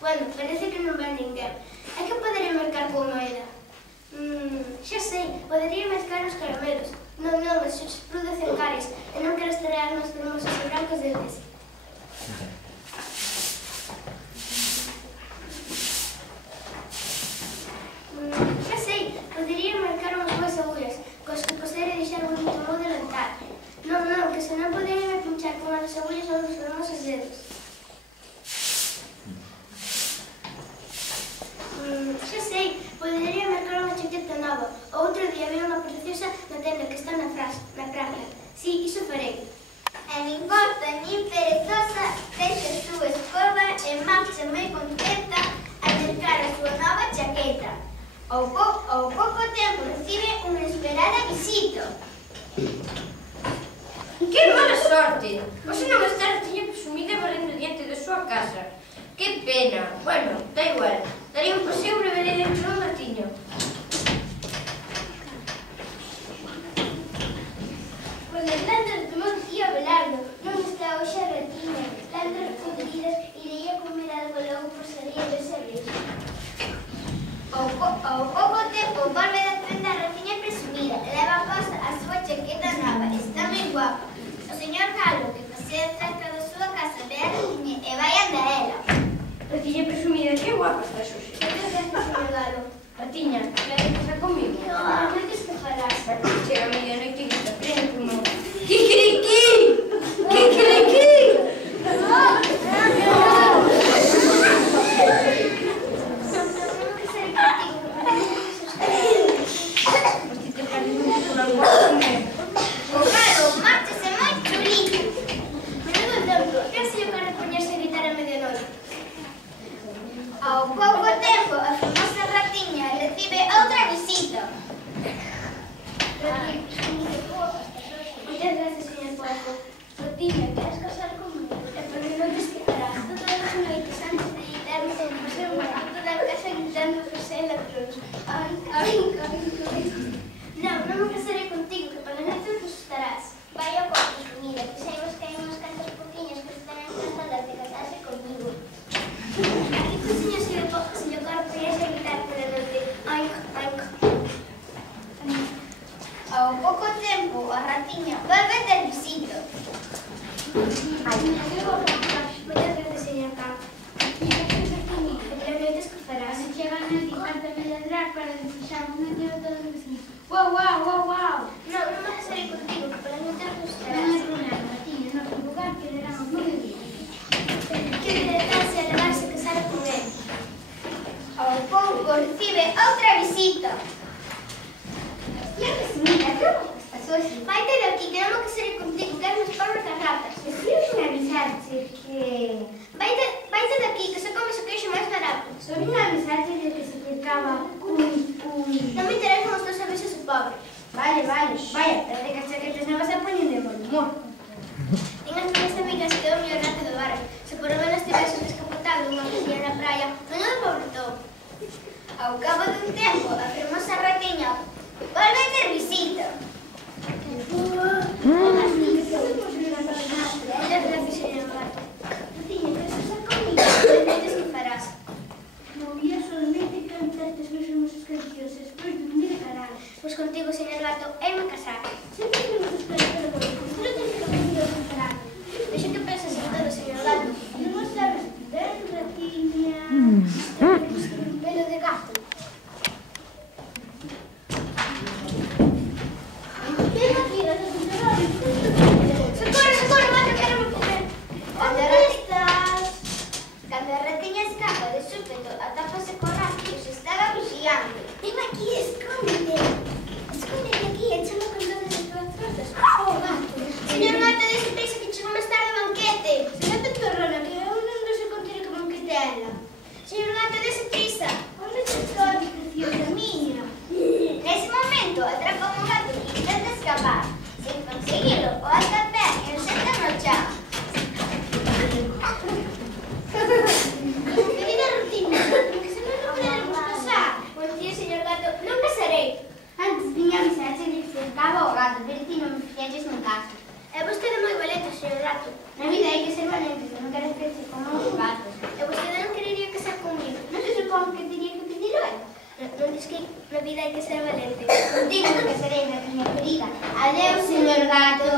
Bueno, parece que non ven ninguén. É que podería mercar con moeda. Xa sei, podería mercar os caramelos. Non, se produce cares e non quero estrear nos fermosos e brancos deles. Xa sei, podería mercar unhas boas agullas, cos que coser e deixar bonito modo de lentar. Non, que senón podería pinchar con as agullas aos fermosos dedos. Xa sei, podería mercar unha chaqueta nova. O outro día vi unha preciosa na tenda que está na praia. Si, iso farei. E nin corta, nin perezosa, deixa a súa escova e marcha moi contenta a mercar a súa nova chaqueta. Ao pouco tempo recibe unha esperada visita. Que mala sorte! Hoxe non está Ratiña presumida barrendo diante da súa casa. Que pena! Bueno, da igual. Daría un paseo breve dentro do Martiño. Con as landras do monte e Abelardo, non está hoxe a Ratiña. Landras podridas, irei a comer algo logo por salir de cerveja. Ao pouco tempo volve da tenda a Ratiña presumida e leva posta a súa chaqueta nova. Está moi guapa. O señor Galo, que pasea cerca da súa casa, ve a Ratiña e vai anda ela. Ratiña presumida, que guapa estás hoxe. Moitas gracias, señor Galo. Ratiña, queres pasar comigo? Non, noites que farás. Chega a medianoite e grita pleno como... Kikiriki! Kikiriki! O Galo, márchase moi chulito. Menudo tempo, que se lle ocorre poñerse a gritar a medianoite? Ao pouco tempo, a famosa Ratiña recibe outra visita. Moitas gracias, señor Porco. Ratiña, queres casar comigo? E por que non te esquecerás todas as noites antes de deitarme en paseo por toda a casa gritando José Ladrón. Ai. Non me casarei contigo, que para noite te asustarás. Vai ao corpo, mira, que saibas que hai unhas cantas poquiñas que están encantando de casarse comigo. Aquí tu señor se lle ocorre poñerse a gritar por a noite. Ai. Ao pouco tempo, a Ratiña volve ter visita. Moitas gracias, señor Campo. E para noites que farás? Chega a noite e cántame ladrar para desfixarmos no teo todos os vecinos. Guau! Non me casarei contigo, que para noite te Non asustarás. hai problema, Ratiña, no noso lugar quedaramos moi bien. Que detallarse a levarse a casar con él. Ao pouco recibe outra visita. Hostia, presumida, como estás hoxe? Vaite de aquí, que non me casarei contigo, que eres máis pobre que as ratas. Prefiro sin avisarte que... Vaite de aquí, que se comes o queixo máis barato. Só vim a avisarte de que se acercaba un... Non me interesan os teus avisos o pobre. Vale, vaya, pero de que as chaquetas novas se poñen de buen humor. Tengas tres amigas que é o mellor rato do barrio. Se por lo menos tivese descapotado unha casilla na praia, non é pobretón. Ao cabo dun tempo, a fermosa Ratiña volve ter visita. Moitas gracias, señor Gato. Ratiña, queres casar comigo? Que noites que farás? Non ia solamente cantarte as meus hermosos cancións, despois dormir e caralho. Pois contigo, señor Gato, é-me casar. Sempre que nos esperas para volver, non tens que aprender a cantar. Vexo que pensas en todo, señor Gato. Non sabes ben, Ratiña. Pelo de gato. Ven aquí, Ratiña. Socorro, gato, quero me comer. Onde estás? Cando a Ratiña escapa de súpeto, atápase co rato que se estaba vigiando. Ven aquí, escóndete. Escóndete aquí, échame con todas as tuas frotas. Oh, gato. Señor Gato, dese prisa que chego máis tarde ao banquete. Se non te torrona, que eu non se contigo que banquete ela. Señor Gato, dese prisa. Onde se esconde, preciosa miña? Nese momento, atrapa un gato que intenta escapar. Sin conseguirlo, o ata pé e o senta no chão. Querida Rutiña, que se non poderemos casar. Buen día, señor Gato, non casarei. A gato